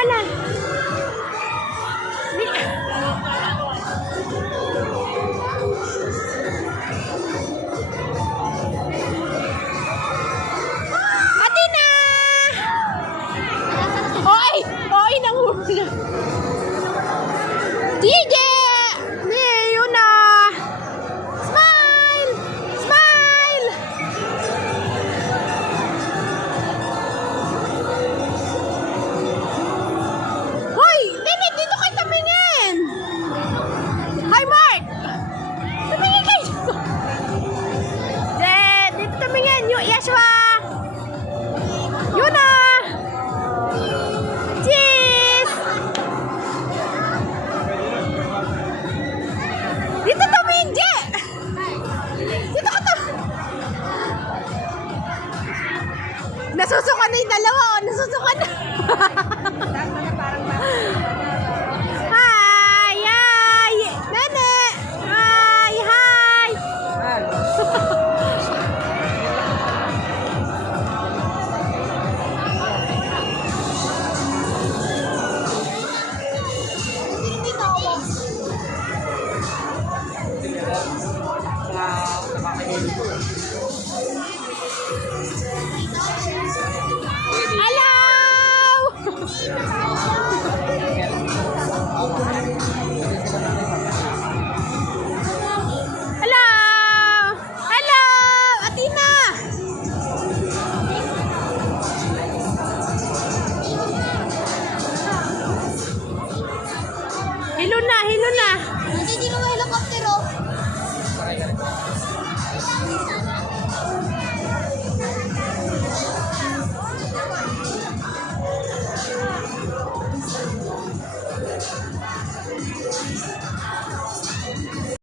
ka na. Atina! Oy! Oy, nanguna. DJ! Yun na! Smile! Smile! Hoy! Nene, dito kayo tumingin! Hi, Mark! Tumingin kayo dito! Dito tumingin! Yashua! Yun na! Cheese! Dito tumingin, Je! Dito ka to! Nasusuka na yung dalawa, oh! Nasusuka na!